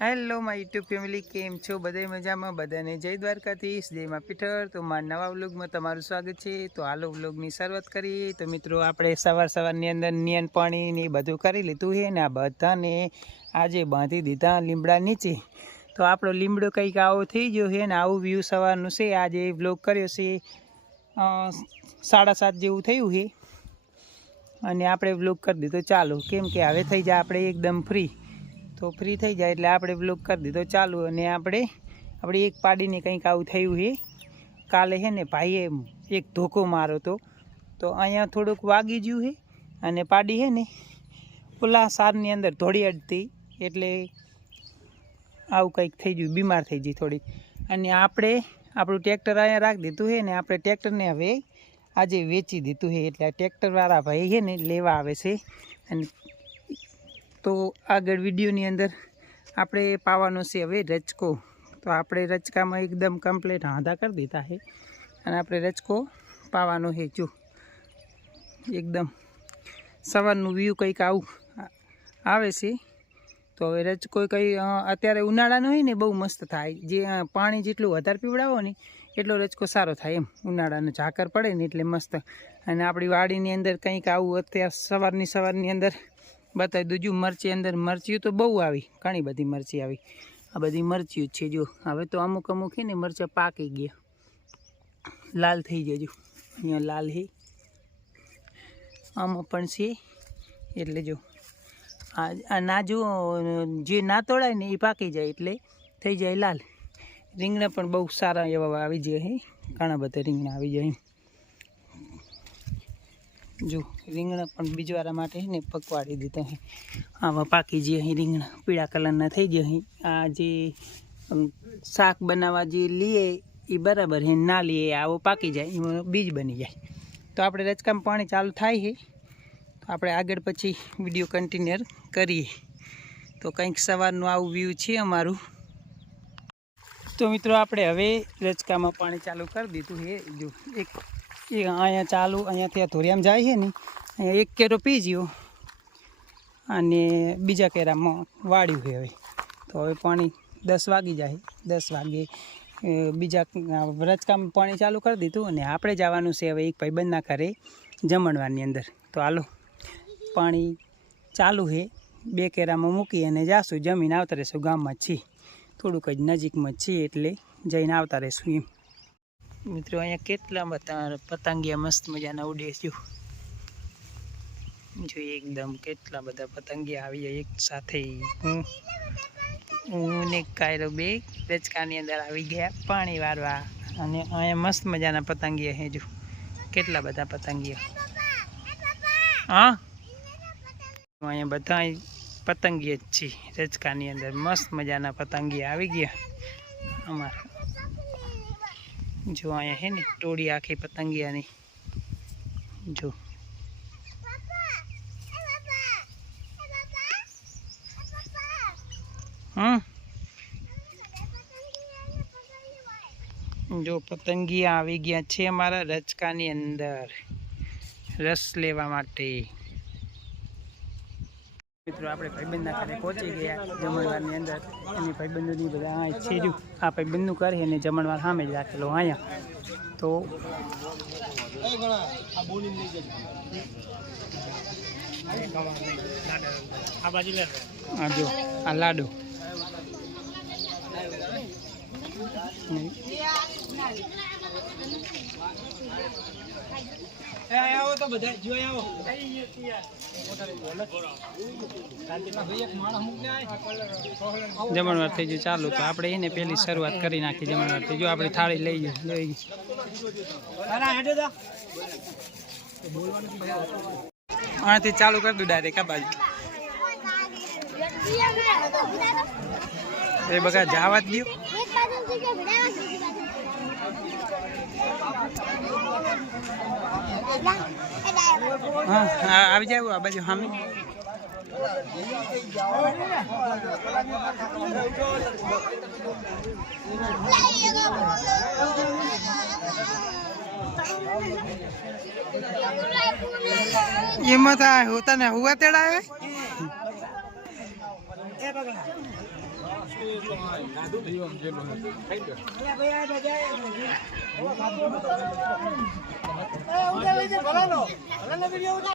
Hello my YouTube family, કેમ છો? બધા મજામાં? બધાને જય દ્વારકાધીશ, જય મા પીઠર। તો મારા નવા વ્લોગમાં તમારું સ્વાગત છે। તો હાલો વ્લોગની શરૂઆત કરીએ। તો મિત્રો આપણે સવારની અંદર નિયન પાણી ને બધું કરી લીધું છે ને આ બધાને આજે બાંધી દીધા લીમડા નીચે। તો આપણો લીમડો કંઈક આવો થઈ ગયો છે ને આવું વ્યૂ સવારનું છે। આજે વ્લોગ કર્યો છે 7:30 જેવું થયું છે અને આપણે વ્લોગ કરી દીધો ચાલુ, કેમ કે હવે થઈ જાય આપણે એકદમ ફ્રી। તો ફ્રી થઈ જાય એટલે આપણે વ્લોગ કરી દીધો ચાલુ। અને આપણે એક પાડીને કંઈક આવું થયું છે। કાલે છે ને ભાઈએ એક ધોકો મારો તો અહીંયા થોડુંક વાગી ગયું છે અને પાડી છે ને ઓલા સારની અંદર ધોળી અડતી એટલે આવું કંઈક થઈ ગયું, બીમાર થઈ ગઈ થોડી। અને આપણે આપણું ટ્રેક્ટર અહીંયા રાખી દીધું છે ને આપણે ટ્રેક્ટરને હવે આજે વેચી દીધું છે। એટલે આ ટ્રેક્ટરવાળા ભાઈ છે ને લેવા આવે છે। અને તો આગળ વિડીયોની અંદર આપણે પાવાનો છે હવે રચકો। તો આપણે રચકામાં એકદમ કમ્પ્લીટ હાંધા કરી દીધા છે અને આપણે રચકો પાવાનો છે। જો એકદમ સવારનું વ્યૂ કંઈક આવું આવે છે। તો હવે રચકો કંઈ અત્યારે ઉનાળાનો હોય ને બહુ મસ્ત થાય, જે પાણી જેટલું વધારે પીવડાવો ને એટલો રચકો સારો થાય એમ। ઉનાળાનો ઝાકર પડે ને એટલે મસ્ત। અને આપણી વાડીની અંદર કંઈક આવું અત્યારે સવારની અંદર બતાવી દઉં। મરચી અંદર મરચીઓ તો બહુ આવી, ઘણી બધી મરચી આવી। આ બધી મરચીઓ જ છે। જો હવે તો અમુક છે ને મરચાં પાકી ગયા, લાલ થઈ જાય। જો અહીંયા લાલ છે, આમાં પણ છે। એટલે જો આ ના જો જે ના તોડાય ને એ પાકી જાય એટલે થઈ જાય લાલ। રીંગણા પણ બહુ સારા એવા આવી જાય છે, ઘણા બધા રીંગણા આવી જાય। જો રીંગણા પણ બીજવારા માટે ને પકવાડી દીધા છે। આમાં પાકી જે અહીં રીંગણા પીળા કલરના થઈ ગયા છે। આ જે શાક બનાવવા જે લઈએ એ બરાબર છે, ના લઈએ આવો પાકી જાય એમાં બીજ બની જાય। તો આપણે રચકામાં પાણી ચાલુ થાય છે તો આપણે આગળ પછી વિડીયો કન્ટિન્યુ કરીએ। તો કંઈક સવારનું આવું વ્યૂ છે અમારું। તો મિત્રો આપણે હવે રચકામાં પાણી ચાલુ કરી દીધું છે। જો એક અહીંયા ચાલુ અહીંયાથી આ ધોરિયામાં જાય છે ને અહીંયા એક કેરો પી ગયો અને બીજા કેરામાં વાળ્યું છે હવે। તો હવે પાણી 10 વાગી જાય, 10 વાગે બીજા રચકામાં પાણી ચાલુ કરી દીધું અને આપણે જવાનું છે હવે એક ભાઈબંધના ઘરે જમણવારની અંદર। તો હાલો પાણી ચાલુ છે, 2 કેરામાં મૂકી અને જાશું, જમીન આવતા રહીશું। ગામમાં જ છીએ, થોડુંક જ નજીકમાં જ છીએ એટલે જઈને આવતા રહીશું એમ। મિત્રો અહીંયા કેટલા બધા પતંગિયા મસ્ત મજાના ઉડે છે। જો એકદમ કેટલા બધા પતંગિયા આવી જાય એક સાથે। હું ને કાયરો બે રચકાની અંદર આવી ગયા પાણી વારવા અને અહીંયા મસ્ત મજાના પતંગિયા છે। જો કેટલા બધા પતંગિયા। હા અહીંયા બધા પતંગિયા જ છે રચકાની અંદર, મસ્ત મજાના પતંગિયા આવી ગયા અમારા। જો અહીંયા હે ને ટોળી આખી પતંગિયાની। જો જો પતંગિયા આવી ગયા છે અમારા રચકાની અંદર રસ લેવા માટે। મિત્રો આપણે ભાઈબંધના ઘરે પહોંચી ગયા જમણવારની અંદર। એની ભાઈબંધોની બધા આ છે। જો આ ભાઈબંધનું કરે અને જમણવાર સામે જ રાખેલો અહીંયા। તો આ જો આ લાડુ જમણવાર થઈ ગયું ચાલુ। તો આપણે એને પેલી શરૂઆત કરી નાખી જમણવાર થઈ ગયું। આપણે થાળી લઈ ગઈ આથી ચાલુ કરી દઉં ડાયરેક્ટ આ બાજુ। એ બગા જવા જ દો। હા આવી જાય આ બાજુ સામે। ये मत होता ना हुआ तेरा है। ભાઈ